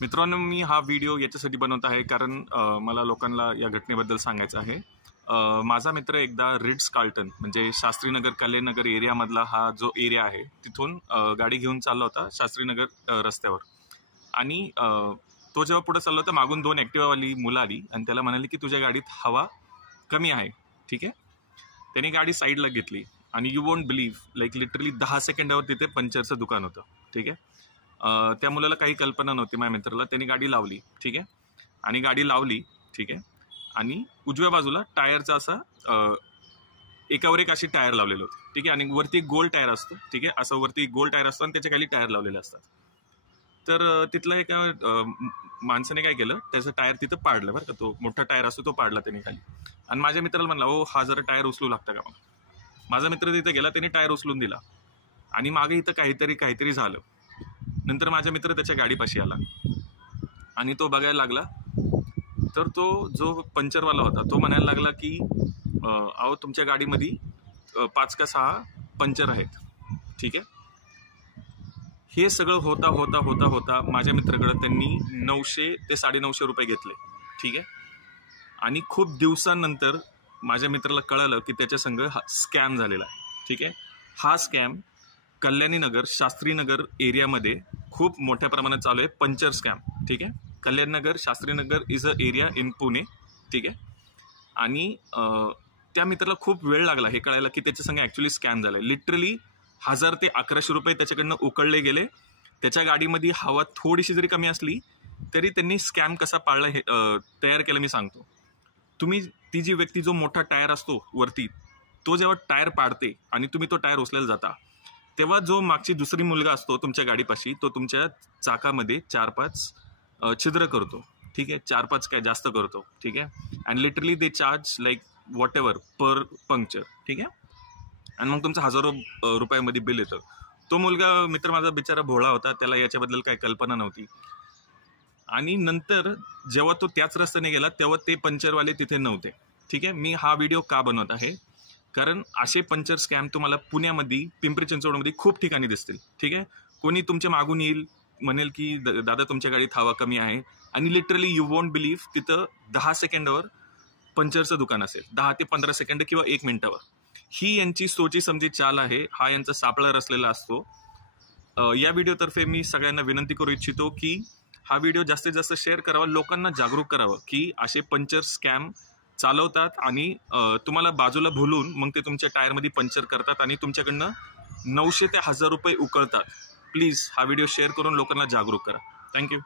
मित्रांनो, मी हा व्हिडिओ याच्यासाठी बनवत आहे कारण मला लोकांना या घटनेबद्दल सांगायचं आहे. माझा मित्र एकदा रिट्स कार्लटन म्हणजे शास्त्रीनगर कल्याणनगर एरियामधला हा जो एरिया आहे तिथून गाडी घेऊन चालला होता शास्त्रीनगर रस्त्यावर. आणि तो जेव्हा पुढे चालला होता मागून 2 ॲक्टिवावाली मुलं आली आणि त्याला म्हणाली की तुझ्या गाडीत हवा कमी आहे. ठीक आहे, त्याने गाडी साईडला घेतली आणि you won't believe like literally 10 सेकंडावर तिथे पंक्चरचं दुकान होतं. ठीक आहे, त्या मुलाला काही कल्पना नव्हती. माझ्या मित्राला त्यांनी गाडी लावली. ठीक आहे, आणि गाडी लावली. ठीक आहे, आणि उजव्या बाजूला टायरचा असा एकावर एक अशी टायर लावलेले होते. ठीक आहे, आणि वरती एक गोल टायर असतो. ठीक आहे, असं वरती एक गोल टायर असतो आणि त्याच्या खाली टायर लावलेले असतात. तर तिथला एका माणसाने काय केलं, त्याचं टायर तिथं पाडलं बरं का. तो मोठा टायर असतो तो पाडला त्याने खाली. आणि माझ्या मित्राला म्हणला, हो हा जरा टायर उचलू लागतं का. माझा मित्र तिथे गेला, त्याने टायर उचलून दिला आणि मागे इथं काहीतरी झालं. नंतर माझा मित्र त्याच्या गाडीपाशी आला आणि तो बघायला लागला. तर तो जो पंक्चरवाला होता तो म्हणायला लागला की अहो तुमच्या गाडीमध्ये 5 का 6 पंक्चर आहेत. ठीक आहे, हे सगळं होता माझ्या मित्राकडे त्यांनी 900 ते 950 रुपये घेतले. ठीक आहे, आणि खूप दिवसांनंतर माझ्या मित्राला कळालं की त्याच्या संग हा स्कॅम झालेला आहे. ठीक आहे, हा स्कॅम कल्याणीनगर शास्त्रीनगर एरियामध्ये खूप मोठ्या प्रमाणात चालू आहे. Puncture scam. ठीक आहे, Kalyan Nagar Shastrinagar is a area in Pune. ठीक आहे, आणि त्या मित्राला खूप वेळ लागला हे कळायला की त्याच्या संग ॲक्च्युली स्कॅम झाला आहे. लिटरली 1000 ते 1100 रुपये त्याच्याकडनं उकळले गेले. त्याच्या गाडीमध्ये हवा थोडीशी जरी कमी असली तरी त्यांनी स्कॅम कसा पाळला हे तयार केलं मी सांगतो. तुम्ही ती जी व्यक्ती जो मोठा टायर असतो वरती तो जेव्हा टायर पाडते आणि तुम्ही तो टायर उचलायला जाता तेव्हा जो मागची दुसरी मुलगा असतो तुमच्या गाडीपाशी तो तुमच्या चाकामध्ये 4-5 छिद्र करतो. ठीक आहे, 4-5 काय जास्त करतो. ठीक आहे, and literally they charge like what ever per puncture. ठीक आहे, आणि मग तुमचं हजारो रुपयामध्ये बिल येतं. तो मुलगा मित्र माझा बिचारा भोळा होता, त्याला याच्याबद्दल काही कल्पना नव्हती. आणि नंतर जेव्हा तो त्याच रस्त्याने गेला तेव्हा ते पंक्चरवाले तिथे नव्हते. ठीक आहे, मी हा व्हिडिओ का बनवत आहे कारण असे पंक्चर स्कॅम तुम्हाला पुण्यामध्ये पिंपरी चिंचवडमध्ये खूप ठिकाणी दिसतील. ठीक आहे, कोणी तुमच्या मागून येईल म्हणेल की दादा तुमच्या गाडीत हवा कमी आहे आणि लिटरली यू वोंट बिलीव्ह तिथं 10 सेकंडावर पंक्चरचं दुकान असेल. 10 ते 15 सेकंड किंवा 1 मिनिटावर. ही यांची सोची समजी चाल आहे. हा यांचा सापळा रचलेला असतो. या व्हिडिओतर्फे मी सगळ्यांना विनंती करू इच्छितो की हा व्हिडिओ जास्तीत जास्त शेअर करावा, लोकांना जागरूक करावं की असे पंक्चर स्कॅम चालवतात आणि तुम्हाला बाजूला भुलून मग ते तुमच्या टायरमध्ये पंक्चर करतात आणि तुमच्याकडनं 900 ते 1000 रुपये उकळतात. प्लीज हा व्हिडिओ शेअर करून लोकांना जागरूक करा. थँक्यू.